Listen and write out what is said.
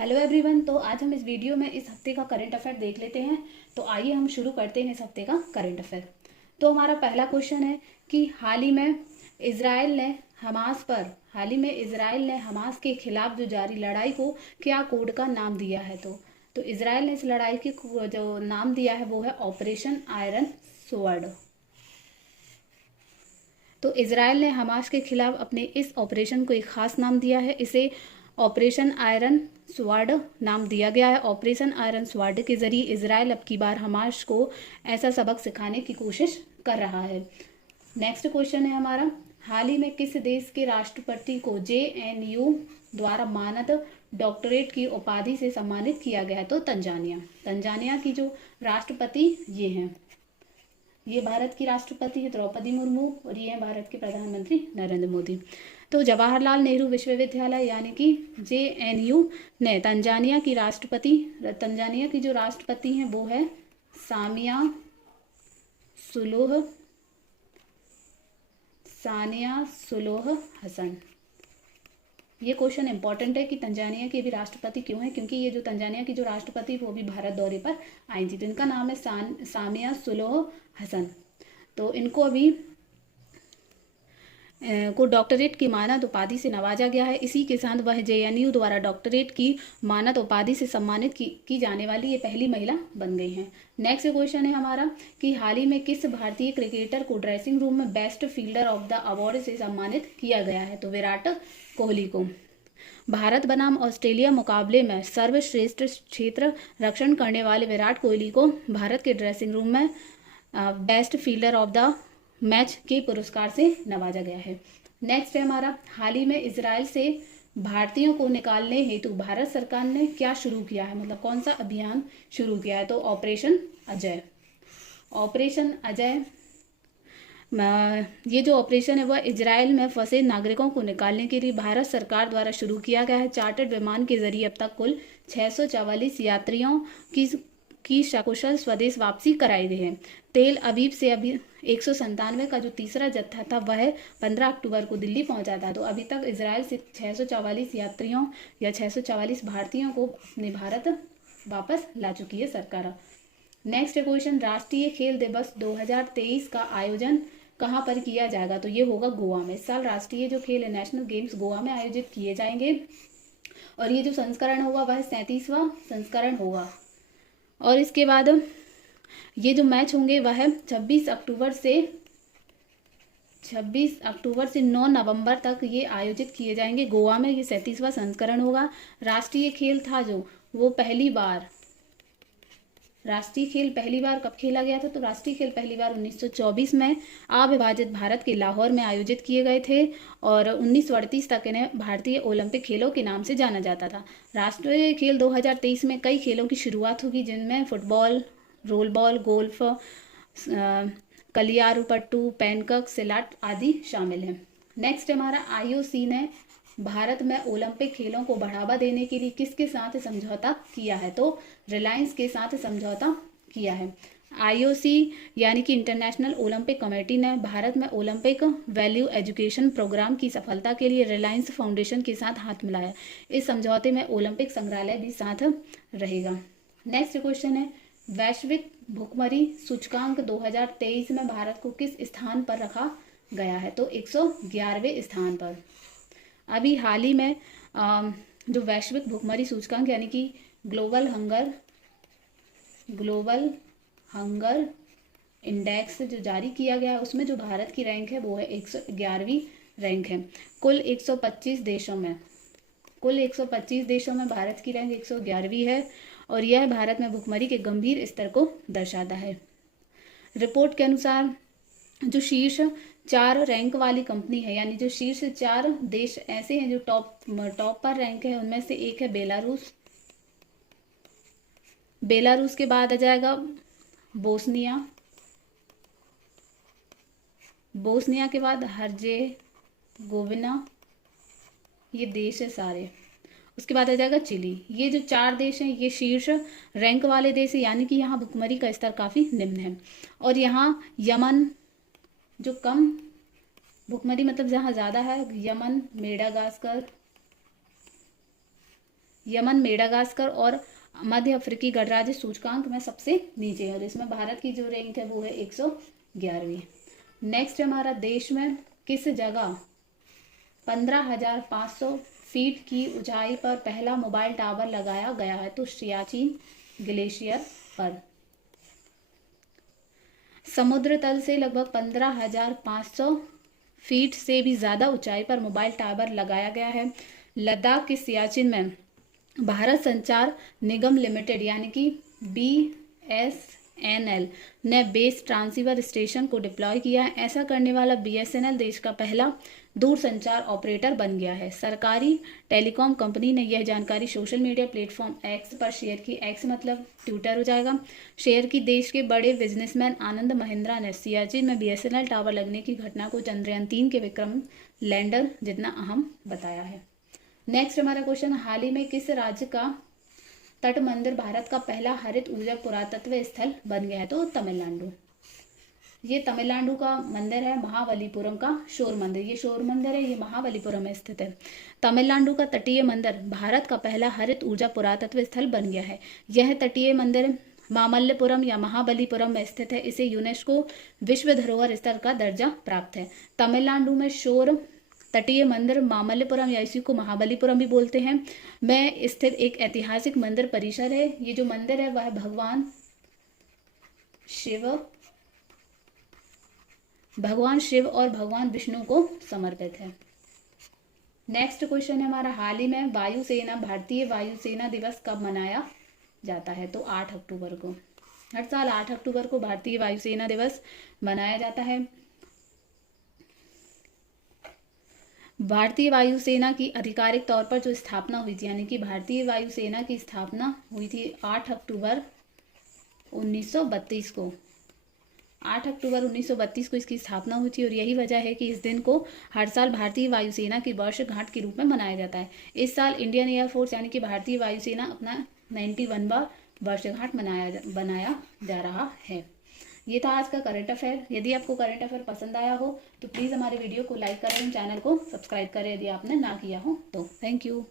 Hello everyone. तो आज हम इस वीडियो में इस हफ्ते का करंट अफेयर देख लेते हैं। तो आइए हम शुरू करते हैं इस हफ्ते का करंट अफेयर। तो हमारा पहला क्वेश्चन है कि हाल ही में इजराइल ने हमास के खिलाफ जो जारी लड़ाई को क्या कोड का नाम दिया है। तो इजराइल ने इस लड़ाई की जो नाम दिया है वो है ऑपरेशन आयरन स्वॉर्ड। तो इजराइल ने हमास के खिलाफ अपने इस ऑपरेशन को एक खास नाम दिया है। इसे ऑपरेशन आयरन स्वाड नाम दिया गया है। ऑपरेशन आयरन स्वाड के जरिए इजराइल अब की बार हमास को ऐसा सबक सिखाने की कोशिश कर रहा है। नेक्स्ट क्वेश्चन है हमारा, हाल ही में किस देश के राष्ट्रपति को JNU द्वारा मानद डॉक्टरेट की उपाधि से सम्मानित किया गया है। तो तंजानिया की जो राष्ट्रपति ये भारत की राष्ट्रपति है द्रौपदी मुर्मू और ये है भारत के प्रधानमंत्री नरेंद्र मोदी। तो जवाहरलाल नेहरू विश्वविद्यालय यानी कि JNU ने तंजानिया की जो राष्ट्रपति हैं वो है सानिया सुलूह हसन। ये क्वेश्चन इंपॉर्टेंट है कि तंजानिया के भी राष्ट्रपति क्यों है, क्योंकि ये जो तंजानिया की जो राष्ट्रपति वो भी भारत दौरे पर आई थी। तो इनका नाम है सामिया सुलूह हसन। तो इनको अभी को डॉक्टरेट की मानद उपाधि से नवाजा गया है। इसी के साथ वह JNU द्वारा डॉक्टरेट की मानद उपाधि से सम्मानित की जाने वाली ये पहली महिला बन गई हैं। नेक्स्ट क्वेश्चन है हमारा कि हाल ही में किस भारतीय क्रिकेटर को ड्रेसिंग रूम में best fielder of the award से सम्मानित किया गया है। तो विराट कोहली को। भारत बनाम ऑस्ट्रेलिया मुकाबले में सर्वश्रेष्ठ क्षेत्र रक्षण करने वाले विराट कोहली को भारत के ड्रेसिंग रूम में best fielder of the match के पुरस्कार से नवाजा गया है। नेक्स्ट है हमारा, हाल ही में इजराइल से भारतीयों को निकालने हेतु भारत सरकार ने क्या शुरू किया है, मतलब कौन सा अभियान शुरू किया है। तो ऑपरेशन अजय ये जो ऑपरेशन है वह इजराइल में फंसे नागरिकों को निकालने के लिए भारत सरकार द्वारा शुरू किया गया है। चार्टर्ड विमान के जरिए अब तक कुल 644 यात्रियों की सकुशल स्वदेश वापसी कराई गई है। तेल अवीव से अभी 197 का जो तीसरा जत्था था वह 15 अक्टूबर को दिल्ली पहुंचा था। तो अभी तक इजराइल से 644 यात्रियों या 644 भारतीयों को अपने भारत वापस ला चुकी है सरकार। नेक्स्ट क्वेश्चन, राष्ट्रीय खेल दिवस 2023 का आयोजन कहाँ पर किया जाएगा। तो ये होगा गोवा में। इस साल राष्ट्रीय जो खेल है नेशनल गेम्स गोवा में आयोजित किए जाएंगे और ये जो संस्करण होगा वह 37वां संस्करण होगा। और इसके बाद ये जो मैच होंगे वह 26 अक्टूबर से 9 नवंबर तक ये आयोजित किए जाएंगे गोवा में। ये 37वां संस्करण होगा। राष्ट्रीय खेल था जो वो राष्ट्रीय खेल पहली बार कब खेला गया था। तो राष्ट्रीय खेल पहली बार 1924 में अविभाजित भारत के लाहौर में आयोजित किए गए थे और 1938 तक इन्हें भारतीय ओलंपिक खेलों के नाम से जाना जाता था। राष्ट्रीय खेल 2023 में कई खेलों की शुरुआत होगी जिनमें फुटबॉल, रोल बॉल, गोल्फ, कलियारुपट्टू, पेनकक, सिलाट आदि शामिल हैं। नेक्स्ट हमारा, IOC ने भारत में ओलंपिक खेलों को बढ़ावा देने के लिए किसके साथ समझौता किया है। तो रिलायंस के साथ समझौता किया है। IOC यानी कि इंटरनेशनल ओलंपिक कमेटी ने भारत में ओलंपिक वैल्यू एजुकेशन प्रोग्राम की सफलता के लिए रिलायंस फाउंडेशन के साथ हाथ मिलाया। इस समझौते में ओलंपिक संग्रहालय भी साथ रहेगा। नेक्स्ट क्वेश्चन है, वैश्विक भुखमरी सूचकांक 2023 में भारत को किस स्थान पर रखा गया है। तो 111वें स्थान पर। अभी हाल ही में जो वैश्विक भुखमरी सूचकांक यानी कि ग्लोबल हंगर इंडेक्स जो जारी किया गया है उसमें जो भारत की रैंक है वो है 111वीं रैंक है। कुल 125 देशों में भारत की रैंक 111वीं है और यह भारत में भुखमरी के गंभीर स्तर को दर्शाता है। रिपोर्ट के अनुसार जो शीर्ष 4 रैंक वाली कंपनी है यानी जो शीर्ष 4 देश ऐसे हैं जो टॉप पर रैंक है, उनमें से एक है बेलारूस के बाद आ जाएगा बोस्निया के बाद हर्जेगोविना, ये देश है सारे। उसके बाद आ जाएगा चिली। ये जो 4 देश हैं ये शीर्ष रैंक वाले देश है यानी कि यहाँ भुखमरी का स्तर काफ़ी निम्न है। और यहाँ यमन जो कम भुखमरी मतलब जहाँ ज़्यादा है, यमन, मेडागास्कर, यमन, मेडागास्कर और मध्य अफ्रीकी गणराज्य सूचकांक में सबसे नीचे है और इसमें भारत की जो रैंक है वो है 111वीं। नेक्स्ट हमारा देश में किस जगह 15,500 फीट की ऊंचाई पर पहला मोबाइल टावर लगाया गया है? तो सियाचिन ग्लेशियर पर। समुद्र तल से लगभग 15,500 फीट से भी ज्यादा ऊंचाई पर मोबाइल टावर लगाया गया है। लद्दाख के सियाचिन में भारत संचार निगम लिमिटेड यानी कि BSNL ने बेस ट्रांसीवर स्टेशन को डिप्लॉय किया है। ऐसा करने वाला BSNL देश का पहला दूरसंचार ऑपरेटर बन गया है। सरकारी टेलीकॉम कंपनी ने यह जानकारी सोशल मीडिया प्लेटफॉर्म एक्स पर शेयर की। एक्स मतलब ट्विटर हो जाएगा। शेयर की। देश के बड़े बिजनेसमैन आनंद महिंद्रा ने सियाचिन में BSNL टावर लगने की घटना को चंद्रयान 3 के विक्रम लैंडर जितना अहम बताया है। नेक्स्ट हमारा क्वेश्चन, हाल ही में किस राज्य का तट मंदिर भारत का पहला हरित ऊर्जा पुरातत्व स्थल बन गया है? तो तमिलनाडु। ये तमिलनाडु का मंदिर है, महाबलीपुरम का शोर मंदिर। ये शोर मंदिर है, ये महाबलीपुरम में स्थित है। तमिलनाडु का तटीय मंदिर भारत का पहला हरित ऊर्जा पुरातत्व स्थल बन गया है। यह तटीय मंदिर मामल्लपुरम या महाबलीपुरम में स्थित है। इसे यूनेस्को विश्व धरोहर स्थल का दर्जा प्राप्त है। तमिलनाडु में शोर तटीय मंदिर मामल्लपुरम या इसी को महाबलीपुरम भी बोलते हैं में स्थित एक ऐतिहासिक मंदिर परिसर है। ये जो मंदिर है वह भगवान शिव और भगवान विष्णु को समर्पित है। नेक्स्ट क्वेश्चन है हमारा, हाल ही में भारतीय वायुसेना दिवस कब मनाया जाता है? तो 8 अक्टूबर को। हर साल 8 अक्टूबर को भारतीय वायुसेना दिवस मनाया जाता है। भारतीय वायुसेना की आधिकारिक तौर पर जो स्थापना हुई थी, यानी कि भारतीय वायुसेना की स्थापना हुई थी 8 अक्टूबर 1932 को। 8 अक्टूबर 1932 को इसकी स्थापना हुई थी और यही वजह है कि इस दिन को हर साल भारतीय वायुसेना की वर्षगांठ के रूप में मनाया जाता है। इस साल इंडियन एयरफोर्स यानी कि भारतीय वायुसेना अपना 91वां वर्षगांठ बनाया जा रहा है। ये था आज का करंट अफेयर। यदि आपको करंट अफेयर पसंद आया हो तो प्लीज़ हमारे वीडियो को लाइक करें, चैनल को सब्सक्राइब करें यदि आपने ना किया हो तो। Thank you.